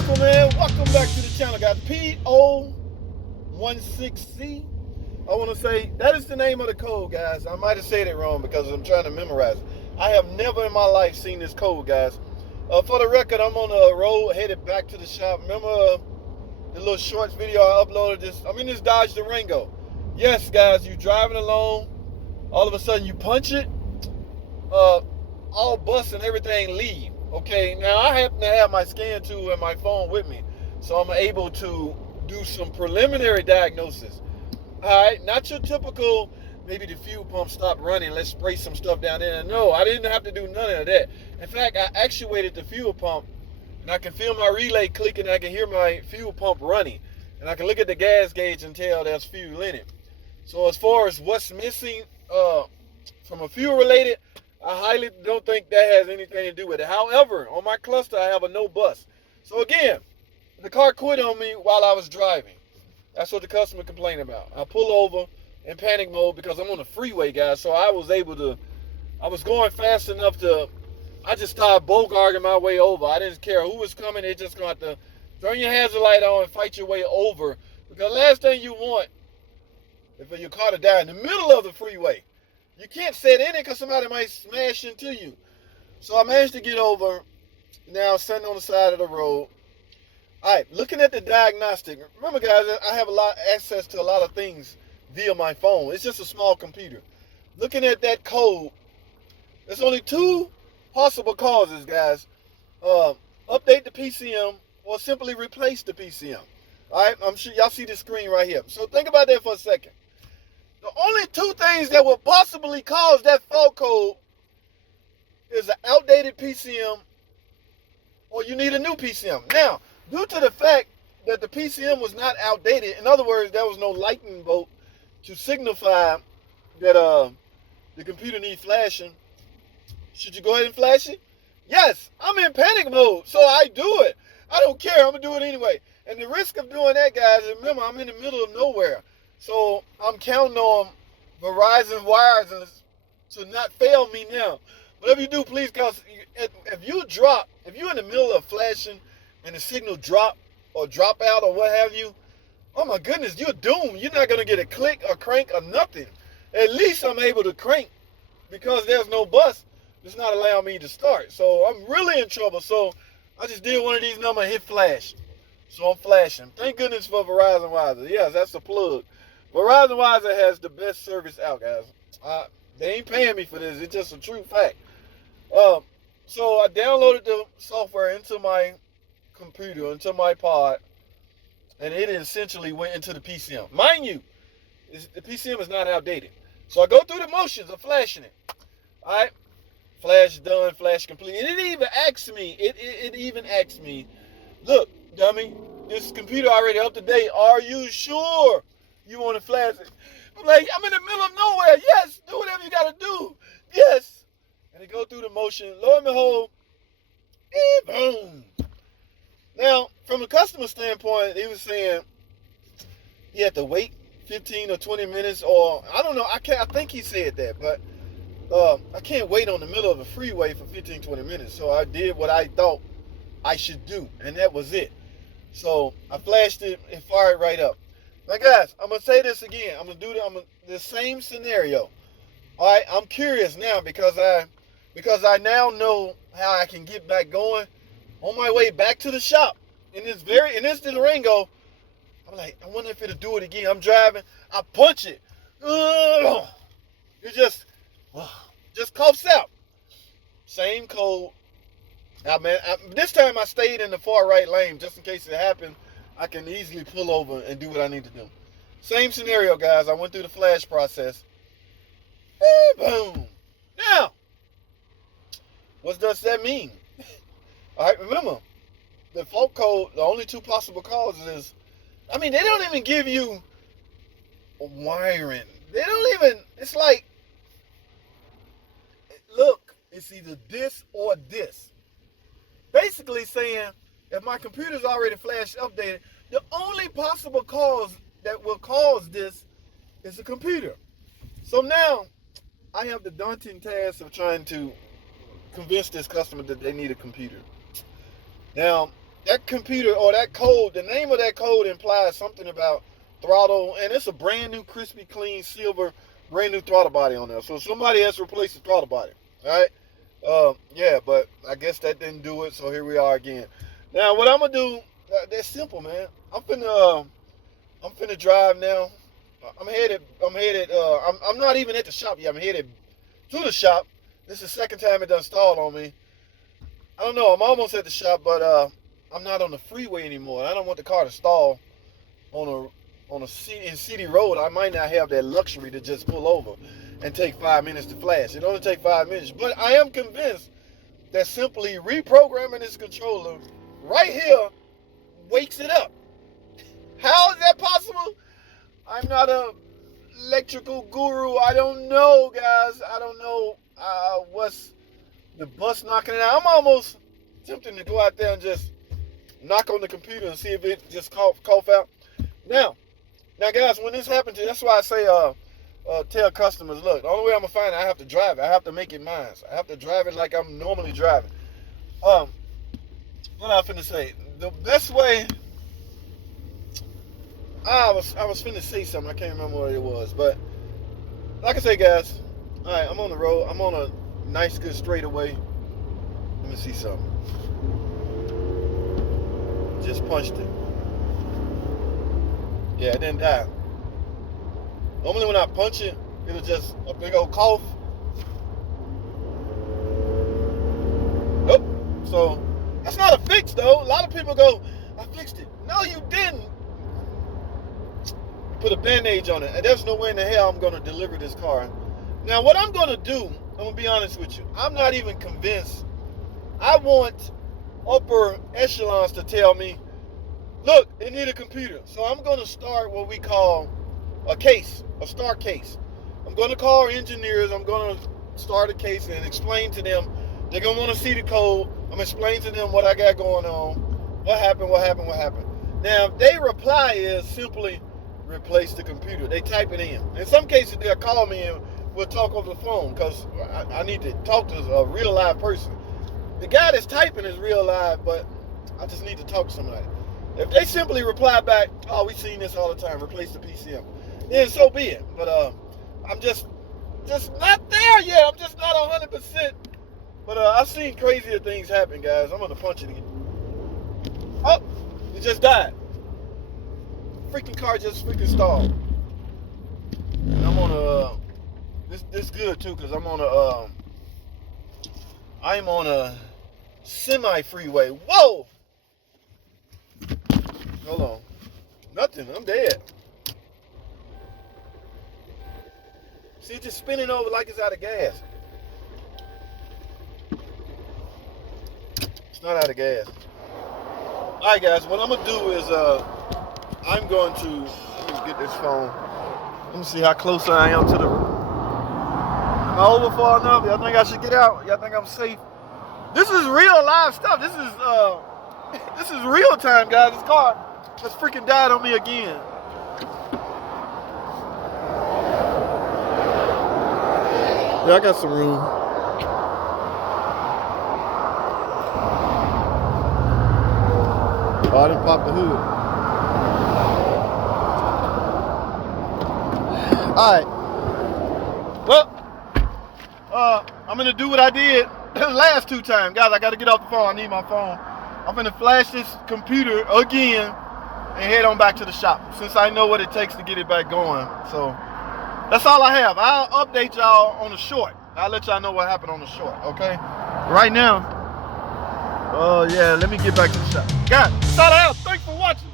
Welcome, man. Welcome back to the channel, guys. P061C. I want to say that is the name of the code, guys. I might have said it wrong because I'm trying to memorize it. I have never in my life seen this code, guys. For the record, I'm on the road headed back to the shop. Remember the little shorts video I uploaded? I'm in this Dodge Durango. Yes, guys, you driving along. All of a sudden, you punch it. All bus and everything leave. Okay, now I happen to have my scan tool and my phone with me, so I'm able to do some preliminary diagnosis. All right, not your typical, maybe the fuel pump stopped running, let's spray some stuff down there. No, I didn't have to do none of that. In fact, I actuated the fuel pump, and I can feel my relay clicking, and I can hear my fuel pump running, and I can look at the gas gauge and tell there's fuel in it. So as far as what's missing from a fuel related, I highly don't think that has anything to do with it. However, on my cluster, I have a no bus. So again, the car quit on me while I was driving. That's what the customer complained about. I pull over in panic mode because I'm on the freeway, guys. So I was going fast enough I just started bogarting my way over. I didn't care who was coming. They just going to turn your hazard light on and fight your way over. Because the last thing you want is for your car to die in the middle of the freeway. You can't sit in it because somebody might smash into you. So I managed to get over. Now sitting on the side of the road. All right, looking at the diagnostic. Remember, guys, I have access to a lot of things via my phone. It's just a small computer. Looking at that code, there's only two possible causes, guys. Update the PCM or simply replace the PCM. All right, I'm sure y'all see the screen right here. So think about that for a second. The only two things that will possibly cause that fault code is an outdated PCM or you need a new PCM. Now, due to the fact that the PCM was not outdated, in other words, there was no lightning bolt to signify that the computer needs flashing, should you go ahead and flash it? Yes, I'm in panic mode, so I do it. I don't care, I'm going to do it anyway. And the risk of doing that, guys, remember, I'm in the middle of nowhere. So I'm counting on Verizon wires to not fail me now. Whatever you do, please, because if you're in the middle of flashing and the signal drop or drop out or what have you, oh my goodness, you're doomed. You're not going to get a click or crank or nothing. At least I'm able to crank because there's no bus. It's not allowing me to start. So I'm really in trouble. So I just did one of these numbers and hit flash. So I'm flashing. Thank goodness for Verizon wires. Yes, that's a plug. Verizon Wiser has the best service out, guys. They ain't paying me for this. It's just a true fact. So I downloaded the software into my computer, into my pod, and it essentially went into the PCM. Mind you, the PCM is not outdated. So I go through the motions of flashing it. All right, flash done, flash complete. And it even asks me, look, dummy, this computer already up to date. Are you sure you want to flash it? I'm like, I'm in the middle of nowhere. Yes, do whatever you got to do. Yes. And they go through the motion. Lo and behold, boom. Now, from a customer standpoint, he was saying he had to wait 15 or 20 minutes, or I don't know. I think he said that, but I can't wait on the middle of a freeway for 15, 20 minutes. So I did what I thought I should do, and that was it. So I flashed it and fired right up. Now, guys, I'm going to say this again. I'm going to do the same scenario. All right, I'm curious now because I now know how I can get back going. On my way back to the shop in this Durango, I'm like, I wonder if it'll do it again. I'm driving, I punch it. It just coughs out. Same code. Now, man, this time I stayed in the far right lane just in case it happened. I can easily pull over and do what I need to do. Same scenario, guys. I went through the flash process. Boom. Now, what does that mean? All right, remember, the fault code, the only two possible causes is, they don't even give you wiring. They don't even, it's like, look, it's either this or this. Basically saying, if my computer's already flash updated, the only possible cause that will cause this is the computer. So now, I have the daunting task of trying to convince this customer that they need a computer. Now, that computer or that code, the name of that code implies something about throttle, and it's a brand new, crispy, clean, silver, brand new throttle body on there. So somebody has to replace the throttle body. All right. Yeah, but I guess that didn't do it. So here we are again. Now what I'm gonna do? That's simple, man. I'm finna drive now. I'm headed. I'm not even at the shop yet. I'm headed to the shop. This is the second time it done stalled on me. I don't know. I'm almost at the shop, but I'm not on the freeway anymore. I don't want the car to stall on a city road. I might not have that luxury to just pull over and take 5 minutes to flash. It only take 5 minutes, but I am convinced that simply reprogramming this controller right here wakes it up. How is that possible? I'm not a electrical guru. I don't know, guys. I don't know what's the bus knocking it out. I'm almost tempted to go out there and just knock on the computer and see if it just cough out. Now, guys, when this happens, that's why I say tell customers, look, the only way I'm gonna find it, I have to drive it. I have to make it mine. I have to drive it like I'm normally driving. What I finna say? The best way. I was finna say something. I can't remember what it was, but like I say, guys, all right, I'm on the road. I'm on a nice, good straightaway. Let me see something. Just punched it. Yeah, it didn't die. Normally when I punch it, it'll just a big old cough. Nope. So that's not a fix, though. A lot of people go, I fixed it. No, you didn't. Put a bandage on it, and there's no way in the hell I'm going to deliver this car. Now, what I'm going to do, I'm going to be honest with you, I'm not even convinced. I want upper echelons to tell me, look, it need a computer. So I'm going to start what we call a case, a start case. I'm going to call our engineers. I'm going to start a case and explain to them. They're going to want to see the code. I'm explaining to them what I got going on, what happened. Now, if they reply is simply, replace the computer. They type it in. In some cases, they'll call me and we'll talk over the phone because I need to talk to a real live person. The guy that's typing is real live, but I just need to talk to somebody. If they simply reply back, oh, we've seen this all the time, replace the PCM, then so be it. But I'm just not there yet. I'm just not 100%. But I've seen crazier things happen, guys. I'm going to punch it again. Oh, it just died. Freaking car just freaking stalled. And I'm on a this good too, because I'm on a semi freeway. Whoa! Hold on. Nothing. I'm dead. See, it's just spinning over like it's out of gas. It's not out of gas. Alright guys, what I'm gonna do is I'm going to, let me get this phone. Let me see how close I am to the, am I over far enough? Y'all think I should get out? Y'all think I'm safe? This is real live stuff. This is real time, guys. This car just freaking died on me again. Yeah, I got some room. Oh, I didn't pop the hood. Alright. Well, I'm gonna do what I did the last 2 times. Guys, I gotta get off the phone. I need my phone. I'm gonna flash this computer again and head on back to the shop since I know what it takes to get it back going. So that's all I have. I'll update y'all on the short. I'll let y'all know what happened on the short, okay? Right now, oh yeah, let me get back to the shop. Guys, that's all I have. Thanks for watching.